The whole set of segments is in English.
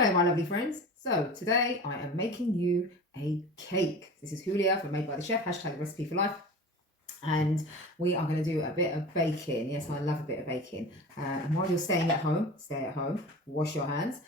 Hello my lovely friends. So today I am making you a cake. This is Julia from Made by the Chef, #recipe for life. And we are going to do a bit of baking. Yes, I love a bit of baking. And while you're stay at home, wash your hands.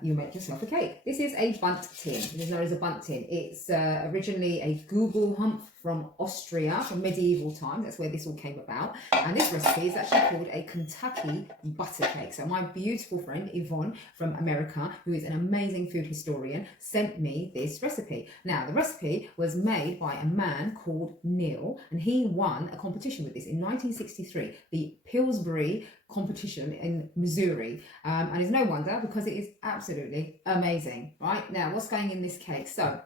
You make yourself a cake. This is a Bundt tin. This is known as a Bundt tin. It's originally a Google hump from Austria, from medieval times. That's where this all came about. And this recipe is actually called a Kentucky butter cake. So my beautiful friend Yvonne from America, who is an amazing food historian, sent me this recipe. Now, the recipe was made by a man called Neil, and he won a competition with this in 1963, the Pillsbury competition in Missouri, and it's no wonder because it is absolutely amazing. Right, now what's going in this cake? So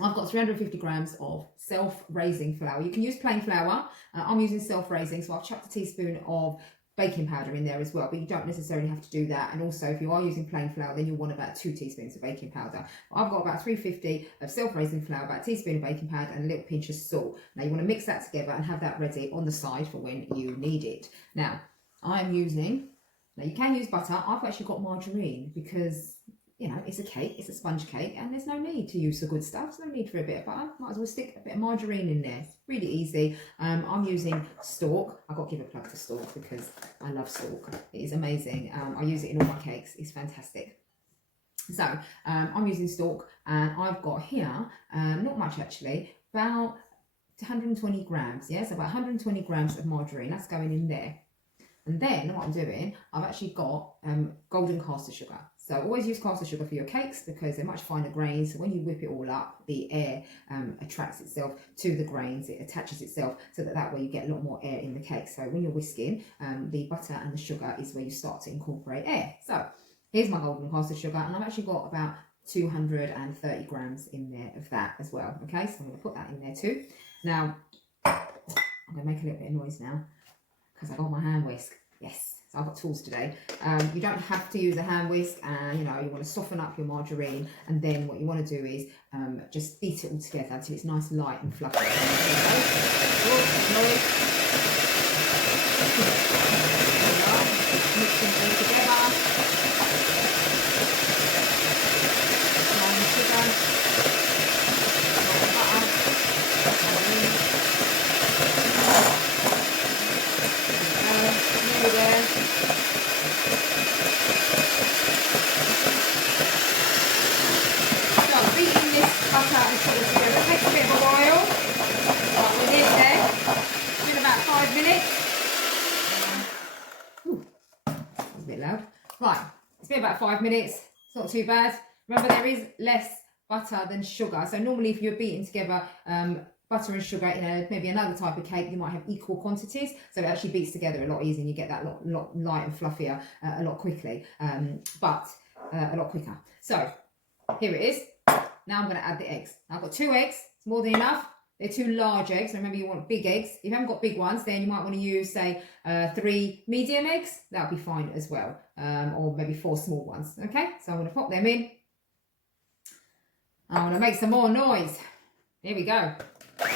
I've got 350 grams of self-raising flour. You can use plain flour. I'm using self-raising, so I've chucked a teaspoon of baking powder in there as well, but you don't necessarily have to do that. And also, if you are using plain flour, then you'll want about 2 teaspoons of baking powder. I've got about 350 of self-raising flour, about a teaspoon of baking powder, and a little pinch of salt. Now you want to mix that together and have that ready on the side for when you need it. Now I'm using, now you can use butter. I've actually got margarine because, you know, it's a cake, it's a sponge cake, and there's no need to use the good stuff. There's no need for a bit of butter. Might as well stick a bit of margarine in there. It's really easy. I'm using Stork. I've got to give a plug to Stork because I love Stork. It is amazing. I use it in all my cakes. It's fantastic. So I'm using Stork, and I've got here, not much actually, about 120 grams. Yes, about 120 grams of margarine. That's going in there. And then what I'm doing, I've actually got golden caster sugar. So always use caster sugar for your cakes because they're much finer grains. So when you whip it all up, the air attracts itself to the grains. It attaches itself so that way you get a lot more air in the cake. So when you're whisking, the butter and the sugar is where you start to incorporate air. So here's my golden caster sugar, and I've actually got about 230 grams in there of that as well. Okay, so I'm going to put that in there too. Now, I'm going to make a little bit of noise now, because I got my hand whisk. Yes, so I've got tools today. You don't have to use a hand whisk, and you know, you want to soften up your margarine, and then what you want to do is just beat it all together until it's nice, light and fluffy. Mixing it all together. Brown sugar. There. So beating this butter and sugar together takes a bit of a while, but we're nearly there. It's been about 5 minutes. That's a bit loud. Right, it's been about 5 minutes. It's not too bad. Remember, there is less butter than sugar. So normally if you're beating together butter and sugar in maybe another type of cake, you might have equal quantities, so it actually beats together a lot easier and you get that lot light and fluffier a lot quickly, but a lot quicker. So here it is. Now I'm going to add the eggs. I've got 2 eggs. It's more than enough. They're 2 large eggs. Remember, you want big eggs. If you haven't got big ones, then you might want to use, say, 3 medium eggs. That'll be fine as well, or maybe 4 small ones. Okay, so I'm going to pop them in. I want to make some more noise. Here we go. Right,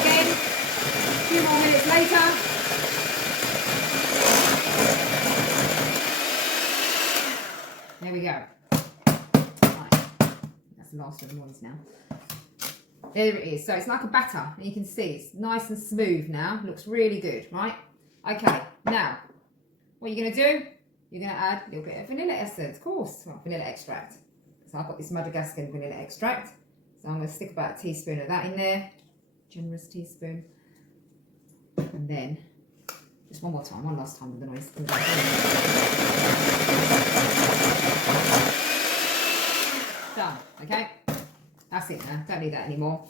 again, a few more minutes later. There we go. Right, that's the last of the noise now. There it is. So it's like a batter, and you can see it's nice and smooth now. Looks really good, right? Okay, now, what you're going to do, you're going to add a little bit of vanilla essence, of course, well, vanilla extract. So I've got this Madagascan vanilla extract. So I'm going to stick about a teaspoon of that in there. Generous teaspoon. And then, just one more time, one last time with the noise. Done, okay? That's it now, don't need that anymore.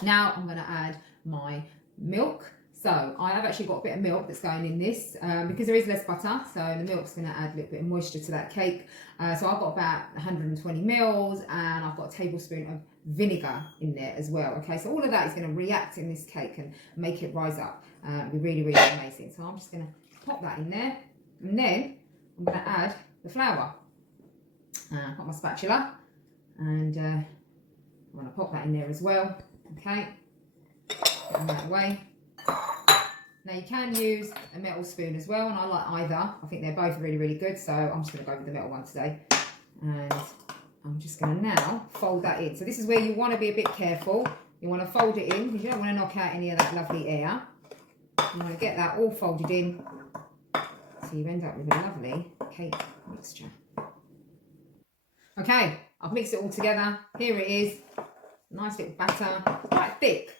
Now I'm going to add my milk. So I have actually got a bit of milk that's going in this because there is less butter, so the milk's going to add a little bit of moisture to that cake. So I've got about 120 mils, and I've got a tablespoon of vinegar in there as well. Okay, so all of that is going to react in this cake and make it rise up. It'll be really, really amazing. So I'm just going to pop that in there, and then I'm going to add the flour. I've got my spatula, and I'm going to pop that in there as well. Okay, put that away. Now you can use a metal spoon as well, and I like either. I think they're both really, really good, so I'm just going to go with the metal one today. And I'm just going to now fold that in. So this is where you want to be a bit careful. You want to fold it in because you don't want to knock out any of that lovely air. You want to get that all folded in so you end up with a lovely cake mixture. Okay, I've mixed it all together. Here it is. Nice little batter, quite thick.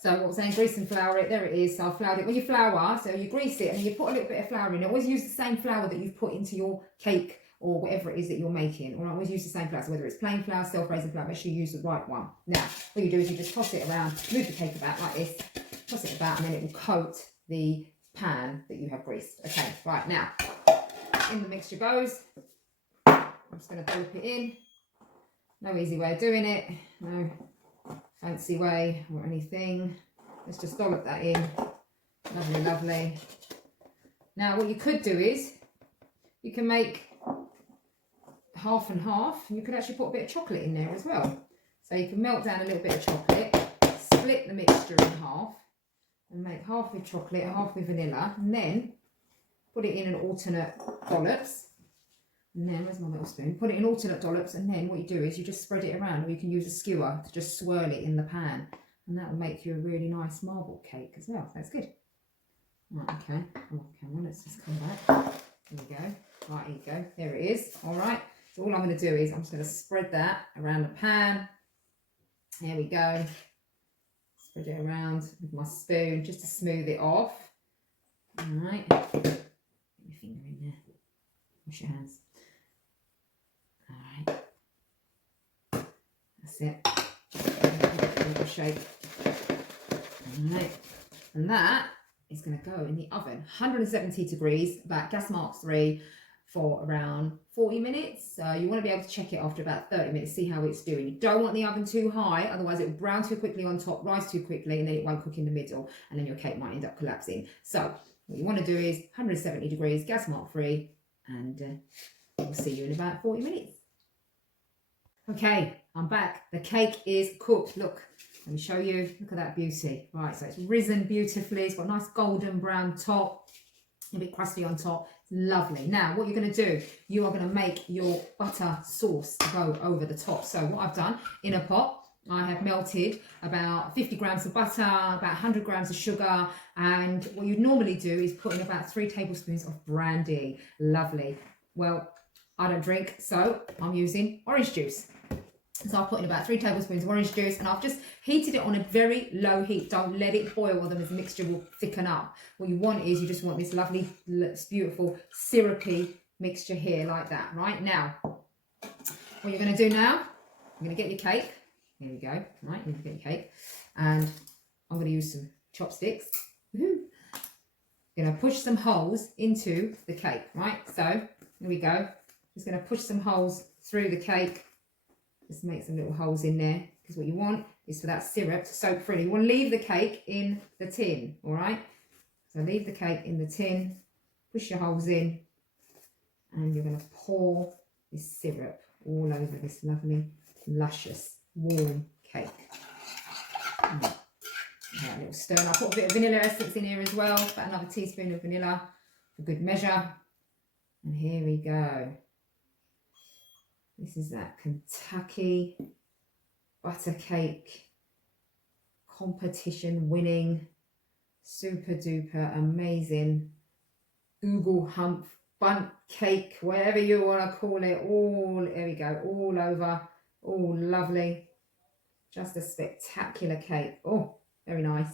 So what was saying, grease and flour it. There it is. So I floured it. When you flour, so you grease it and you put a little bit of flour in. Always use the same flour that you've put into your cake or whatever it is that you're making. Or always use the same flour. So whether it's plain flour, self-raising flour, make sure you use the right one. Now, what you do is you just toss it around, move the cake about like this, toss it about, and then it will coat the pan that you have greased. Okay, right now, in the mixture goes. I'm just going to dollop it in. No easy way of doing it. No fancy way or anything. Let's just dollop that in. Lovely, lovely. Now what you could do is you can make half and half, and you could actually put a bit of chocolate in there as well. So you can melt down a little bit of chocolate, split the mixture in half and make half with chocolate, half with vanilla, and then put it in an alternate dollops. And then, where's my little spoon? Put it in alternate dollops, and then what you do is you just spread it around, or you can use a skewer to just swirl it in the pan, and that will make you a really nice marble cake as well. That's good. Right, okay. Oh, camera, let's just come back. There we go. Right, here you go. There it is. All right. So all I'm going to do is I'm just going to spread that around the pan. There we go. Spread it around with my spoon just to smooth it off. All right. Put your finger in there. Wash your hands. All right. That's it. A little shape. All right. And that is going to go in the oven, 170 degrees, about gas mark 3, for around 40 minutes. So you want to be able to check it after about 30 minutes, see how it's doing. You don't want the oven too high, otherwise it will brown too quickly on top, rise too quickly, and then it won't cook in the middle, and then your cake might end up collapsing. So what you want to do is 170 degrees, gas mark 3, and we'll see you in about 40 minutes. Okay, I'm back. The cake is cooked. Look, let me show you. Look at that beauty. Right, so it's risen beautifully. It's got a nice golden brown top, a bit crusty on top. It's lovely. Now, what you're going to do, you are going to make your butter sauce to go over the top. So what I've done, in a pot, I have melted about 50 grams of butter, about 100 grams of sugar, and what you normally do is put in about 3 tablespoons of brandy. Lovely. Well, I don't drink, so I'm using orange juice. So I've put in about 3 tablespoons of orange juice, and I've just heated it on a very low heat. Don't let it boil, or the mixture will thicken up. What you want is you just want this lovely, beautiful, syrupy mixture here like that. Right now, what you're going to do now, you're going to get your cake. Here we go. Right, you can get your cake, and I'm going to use some chopsticks. Woohoo! Going to push some holes into the cake. Right, so here we go. Just going to push some holes through the cake. Just make some little holes in there, because what you want is for that syrup to soak through. You want to leave the cake in the tin, all right? So leave the cake in the tin, push your holes in, and you're going to pour this syrup all over this lovely, luscious, warm cake. Right, a little stir. And I put a bit of vanilla essence in here as well, about another teaspoon of vanilla for good measure. And here we go. This is that Kentucky butter cake competition winning, super duper amazing Google hump Bundt cake, whatever you want to call it. All, there we go, all over, all lovely. Just a spectacular cake. Oh, very nice.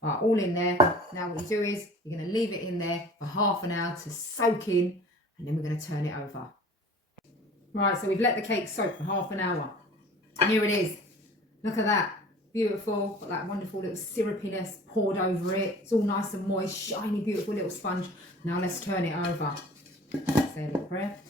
Right, all in there. Now what you do is you're going to leave it in there for half an hour to soak in, and then we're going to turn it over. Right, so we've let the cake soak for half an hour. And here it is. Look at that. Beautiful. Got that wonderful little syrupiness poured over it. It's all nice and moist, shiny, beautiful little sponge. Now let's turn it over. Say a little prayer.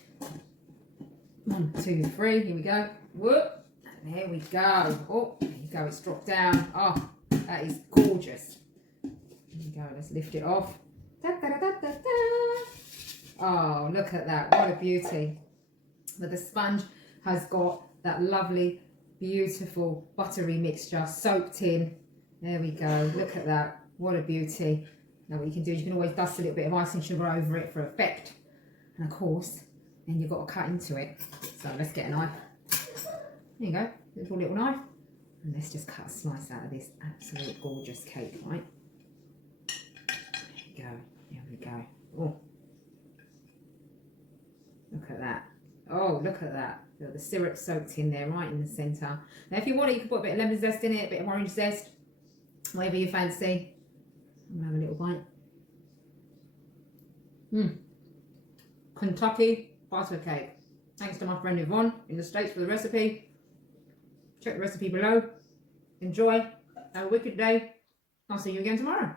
1, 2, 3. Here we go. Whoop. And there we go. Oh, there you go. It's dropped down. Oh, that is gorgeous. Here we go. Let's lift it off. Da, da, da, da, da. Oh, look at that. What a beauty. But the sponge has got that lovely, beautiful, buttery mixture soaked in. There we go. Look at that. What a beauty. Now what you can do is you can always dust a little bit of icing sugar over it for effect. And of course, then you've got to cut into it. So let's get a knife. There you go, little knife. And let's just cut a slice out of this absolute gorgeous cake, right? There we go, there we go. Oh, look at that. Oh, look at that. The syrup soaked in there, right in the centre. Now if you want it, you can put a bit of lemon zest in it, a bit of orange zest, whatever you fancy. I'm gonna have a little bite. Kentucky butter cake. Thanks to my friend Yvonne in the States for the recipe. Check the recipe below. Enjoy. Have a wicked day. I'll see you again tomorrow.